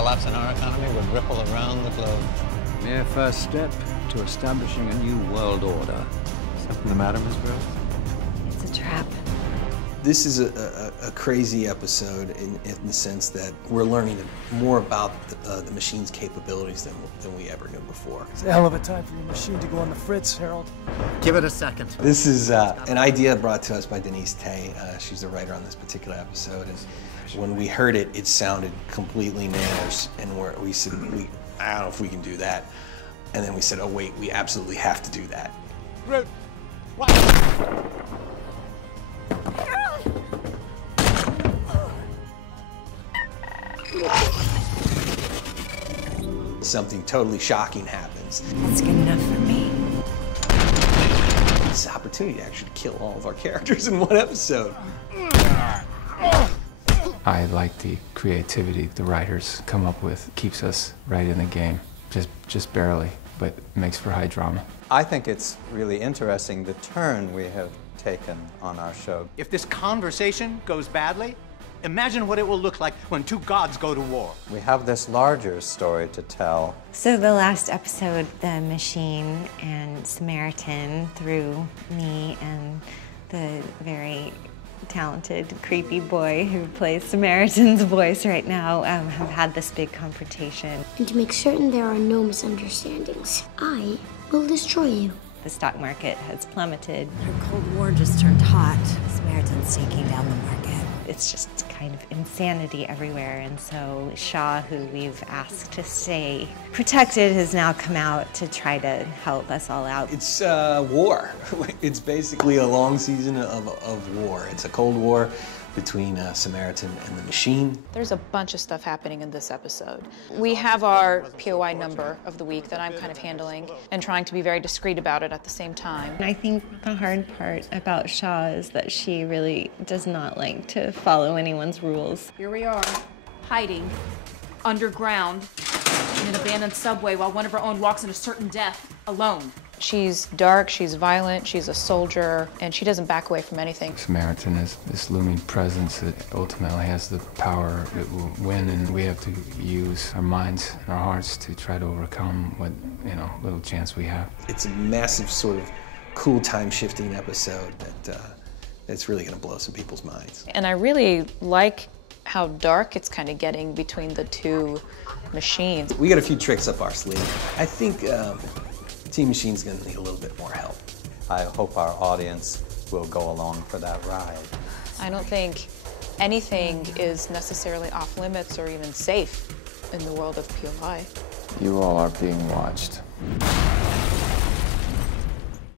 collapse in our economy would ripple around the globe. Mere first step to establishing a new world order. Something the matter, Miss Burroughs? It's a trap. This is a crazy episode in the sense that we're learning more about the machine's capabilities than we ever knew before. It's a hell of a time for your machine to go on the fritz, Harold. Give it a second. This is an idea brought to us by Denise Tay. She's the writer on this particular episode, and when we heard it, it sounded completely nanners, and we said, I don't know if we can do that. And then we said, oh wait, we absolutely have to do that. Root. What? Something totally shocking happens. That's good enough for me. It's an opportunity to actually kill all of our characters in one episode. I like the creativity the writers come up with. Keeps us right in the game, just barely, but makes for high drama. I think it's really interesting the turn we have taken on our show. If this conversation goes badly, imagine what it will look like when two gods go to war. We have this larger story to tell. So the last episode, the machine and Samaritan, through me and the very talented, creepy boy who plays Samaritan's voice right now, have had this big confrontation. And to make certain there are no misunderstandings, I will destroy you. The stock market has plummeted. Our Cold War just turned hot. Samaritan's taking down the market. It's just kind of insanity everywhere, and so Shaw, who we've asked to stay protected, has now come out to try to help us all out. It's war. It's basically a long season of war. It's a Cold War between Samaritan and the machine. There's a bunch of stuff happening in this episode. We have our POI number of the week that I'm kind of handling and trying to be very discreet about it at the same time. I think the hard part about Shaw is that she really does not like to follow anyone's rules. Here we are, hiding underground in an abandoned subway while one of her own walks into certain death alone. She's dark, she's violent, she's a soldier, and she doesn't back away from anything. Samaritan is this looming presence that ultimately has the power that will win, and we have to use our minds and our hearts to try to overcome what, little chance we have. It's a massive sort of cool time-shifting episode that's really going to blow some people's minds. And I really like how dark it's kind of getting between the two machines. We got a few tricks up our sleeve. I think Team Machine's going to need a little bit more help. I hope our audience will go along for that ride. I don't think anything is necessarily off limits or even safe in the world of POI. You all are being watched.